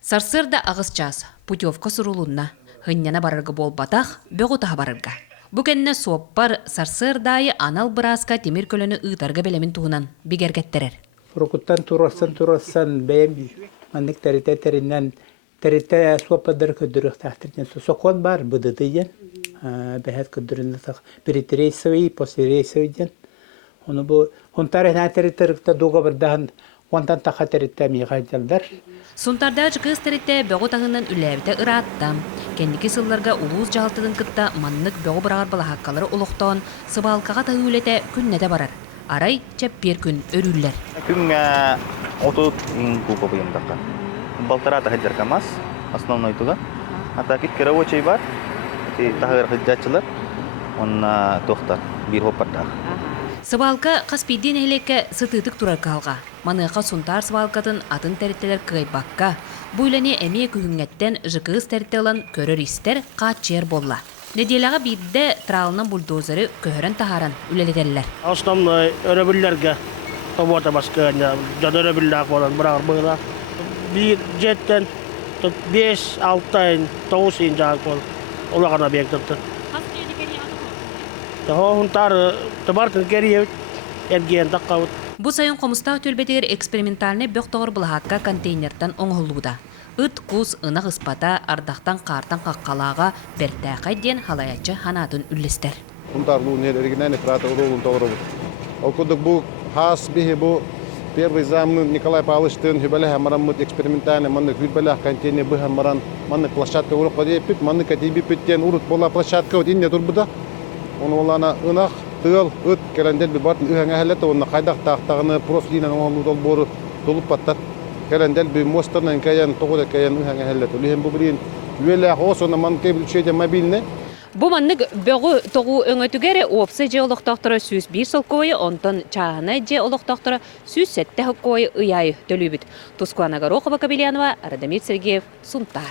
Сарсырда ағыз час, путевка сурулунна. Хынняна барырга бол батақ, бөғутаға барырга. Бүкенне суоппар сарсырдайы анал бұраска темир көліні ұйтарга белемін туғынан бігергеттерер. Рукуттан турасан бәйім манник тәріттерінен тәрітте суоппадар көдірік тәхтірден соқон бар бұдыды ден. Бәхет көдірінді сақ бірі рейсовый, после рейсовый ден. Оны бұл, онтары тәріттерікті дуға бірдағын онтан тақа тәрітте мейға делдер. Сунтарда жықыз тәрітте бөғу тағынан үләбіті ұраттам. Кендікі сылларға улуыз жалтыдың кытта маннык бөғу бірағар балахаққалары ұлықтауын сыбалқаға тағылеті күннеде барар. Арай чәппер күн өрүллер. Күн отут күпі бұйымдаққа. Балтарата хеджер камаз, основной туға. Ата кит керавочай бар, тағыр хеджатчылар, он тоқтар, бір хоппардақ. Сыбалка қаспиден әйлекке сытытық тұрар қалға. Маныға сунтар сыбалкатын атын тәріттелер кығайбаққа. Бұйлане әме күхіңеттен жықыз тәріттелін көрір істер қатчер болла. Неделаға бидді тралының бульдозері көхірін тахаран үлелетелілер. Основной өрөбілерге тобота басқыны, жады өрөбілдақ болан бірағыр бұйла. Bir jetten 5-6 9 injak бол. Олағана бектіпті. Тағуынтары табартын кереуіт, әрген таққауыт. Бұ сайын қомыстау төлбетегер эксперименталіне бөқтоғыр бұлағаққа контейнерден оңғылуда. Үт құс ынақ ыспата ардақтан қартан қаққалаға бәртәқай ден халаячы ханатын үлістер. Ұнтар бұл оригинальный прата уролын тоғыры. Ол күдік бұл хас бейі бұл первый замын Николай Павловичтың хүбәлі әмарамыд экспериментальный манны хүбәлі контейнер бұл әмаран манны площадка ұрық қадей піп, манны кәтейбі піттен ұрыт бола площадка өт инне тұрбыда. Оны олана ынақ, тығыл, өт кәрәндел бір бартын үйәңе әлеті, оны қайдақ тақтағыны профилинен оңылу дол боры толып баттат. Кәрәндел бір мостарынан кәйен, тоғыда кәйен үйәңе әлеті. Үліген бұл бірін үйелі ақуыз, оны ман кәйбіл үшейден мобильне. Бұ маннык бөғі тоғы өңөтігері опсы же олықтақтыры сүз бір сыл койы, онтан чағына же олықтақтыры сүз сәтті койы ұяй төлі бүт. Тускуана Горохова Кабелянова, Радамир Сергеев, Сунтар.